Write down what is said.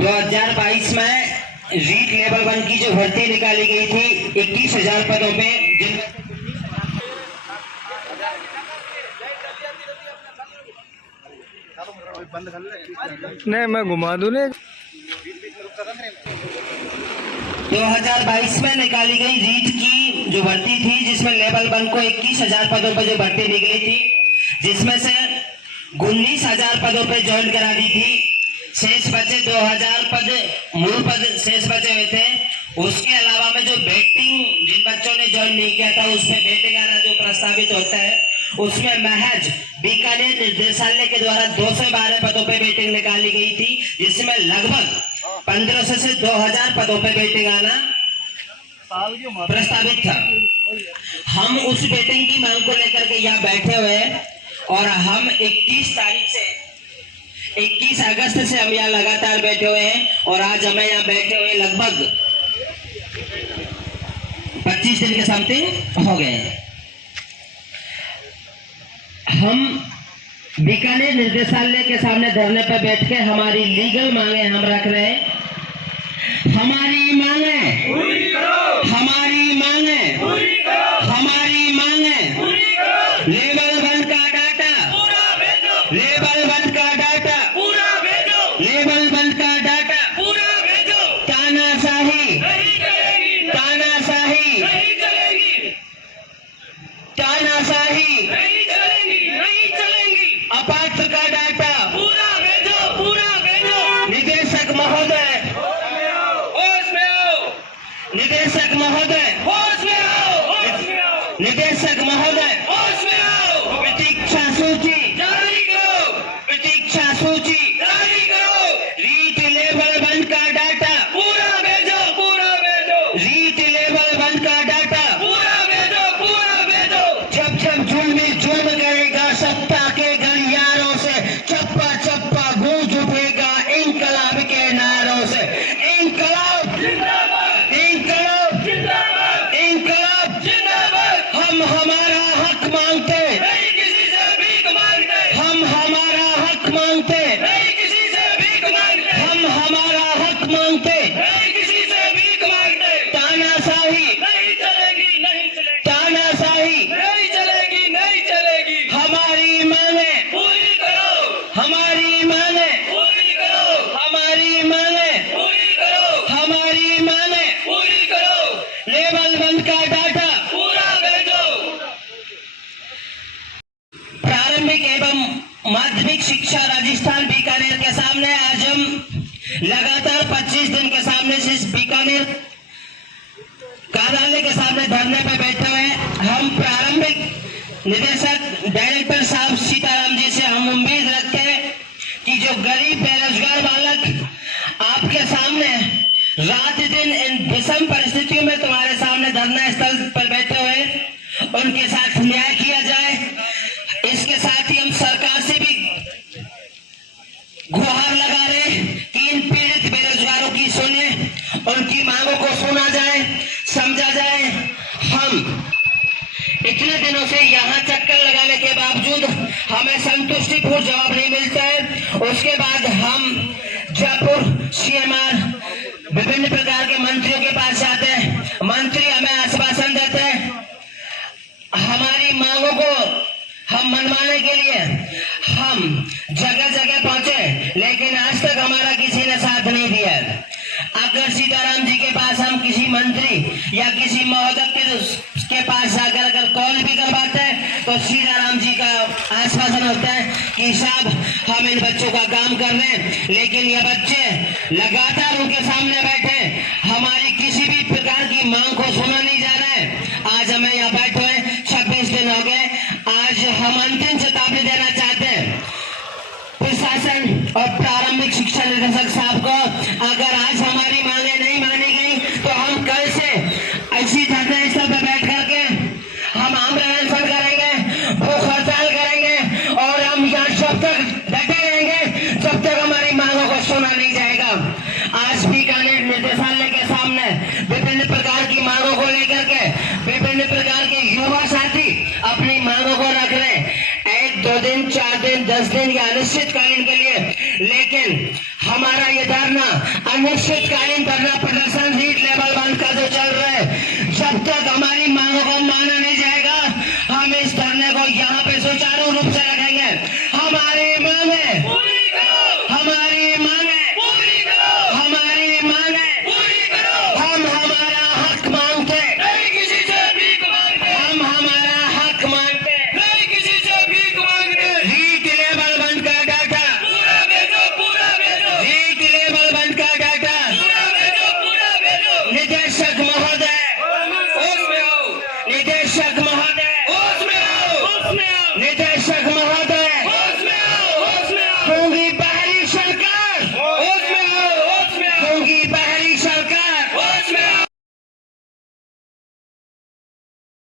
2022 में रीट लेवल 1 की जो भर्ती निकाली गई थी 21,000 पदों पे, नहीं मैं घुमा दूं ने। 2022 में निकाली गई रीट की जो भर्ती थी जिसमें लेवल 1 को 21,000 पदों पर जो भर्ती निकली थी, जिसमें से 19,000 पदों पर ज्वाइन करा दी थी। शेष बचे 2,000 पद मूल पद शेष बचे हुए थे। उसके अलावा में जो वेटिंग जिन बच्चों ने ज्वाइन नहीं किया था उसमें वेटिंग आना जो प्रस्तावित होता है, उसमें महज बीकानेर निर्देशालय के द्वारा 212 पदों पे वेटिंग निकाली गई थी, जिसमें लगभग 1500 से 2,000 पदों पे वेटिंग आना प्रस्तावित था। हम उस वेटिंग की मांग को लेकर के यहाँ बैठे हुए हैं और हम 21 अगस्त से हम यहाँ लगातार बैठे हुए हैं और आज हमें यहाँ बैठे हुए लगभग 25 दिन के समथिंग हो गए। हम बीकानेर निर्देशालय के सामने धरने पर बैठ के हमारी लीगल मांगे हम रख रहे हैं। हमारी मांगे लेवल 1 का डाटा, लेवल 1 का डाटा, लेवल 1 का डाटा, तानाशाही, तानाशाही, तानाशाही, अपात्र का डाटा, निदेशक महोदय, निदेशक महोदय, निदेशक महोदय, प्रतीक्षा सूची जारी करो, प्रतीक्षा सूची जारी करो, रीट लेवल 1 का डाटा पूरा भेजो, रीट लेवल 1 का डाटा पूरा भेजो। जब जब जुल्म करेगा सत्ता के गलियारों से, चप्पा चप्पा गूंज उठेगा इंकलाब के नारों से। इंकलाब जिंदाबाद, इंकलाब जिंदाबाद, इंकलाब जिंदाबाद। हम हमारा हक मांगते, नहीं किसी से भीख मांगते, हम हमारा हक मांगते, नहीं किसी से भीख मांगते, हम हमारा हक मांगते, नहीं किसी से भीख मांगते। तानाशाही नहीं चलेगी, नहीं चलेगी, तानाशाही नहीं चलेगी, नहीं चलेगी। हमारी मांगे पूरी करो, हमारी मांगे पूरी करो, हमारी मांगे पूरी करो, हमारी मांगे पूरी करो। लेवल 1 का डाटा पूरा भेजो। प्रारंभिक एवं माध्यमिक शिक्षा राजस्थान बीकानेर के सामने आज हम लगातार 25 दिन के सामने इस बीकानेर कार्यालय के सामने धरने पर बैठे हुए हैं। हम प्रारंभिक निदेशक डायरेक्टर साहब सीताराम जी से हम उम्मीद रखते हैं कि जो गरीब बेरोजगार बालक आपके सामने रात दिन इन विषम परिस्थितियों में तुम्हारे सामने धरना स्थल पर बैठे हुए, उनके साथ न्याय किया जाए। इसके साथ ही हम सरकार से भी गुहार लगा रहे कि इन पीड़ित बेरोजगारों की सुने, उनकी मांगों को सुना जाए, समझा जाए। हम इतने दिनों से यहाँ चक्कर लगाने के बावजूद हमें संतुष्टिपूर्ण जवाब नहीं मिलता है। उसके बाद हम जयपुर सीएमआर विभिन्न प्रकार के मंत्रियों के पास जाते हैं, मंत्री हमें आश्वासन देते हैं। हमारी मांगों को हम मनवाने के लिए हम जगह जगह पहुंचे, लेकिन आज तक हमारा किसी ने साथ नहीं दिया। अगर सीताराम जी के पास हम किसी मंत्री या किसी महोदय के पास जाकर अगर कॉल भी करवाते हैं तो सीताराम जी का आश्वासन होता है कि साहब हम इन बच्चों का काम कर रहे हैं, लेकिन ये बच्चे लगातार उनके सामने बैठे, हमारी किसी भी प्रकार की मांग को सुना नहीं जा रहा है। आज हमें यहाँ बैठे हुए 26 दिन हो गए। आज हम अंतिम चेतावनी देना चाहते हैं प्रशासन और प्रारंभिक शिक्षा निदेशक साहब को, अगर आज हमारी मांगे नहीं मानी गई तो हम कल से ऐसी धरना स्थल पर बैठ करके हम आंदोलन करेंगे, भूख हड़ताल करेंगे और हम यहाँ जब तक डटे रहेंगे जब तक हमारी मांगों को सुना नहीं जाएगा। आज बीकानेर निर्देशालय के सामने विभिन्न प्रकार की मांगों को लेकर के विभिन्न प्रकार के युवा साथी अपनी मांगों को रख रहे हैं, 1, 2 दिन, 4 दिन, 10 दिन या अनिश्चितकालीन के लिए। लेकिन हमारा ये डर धरना अनिश्चितकालीन धरना प्रदर्शन हीट लेवल 1 का जो चल रहा है, जब तक हमारी मांगों को माना नहीं जाएगा हम इस धरने को यहाँ पे सुचारू रूप से रखेंगे। हमारी मांग है, हमारी मांग है, हमारी मांग है, हम हमारा हक मांगते, हम हमारा हक मांगते। हीट लेवल 1 का डाटा, हीट लेवल 1 का डाटा निदेशक महोदय, निदेशक महोदय, निदेशक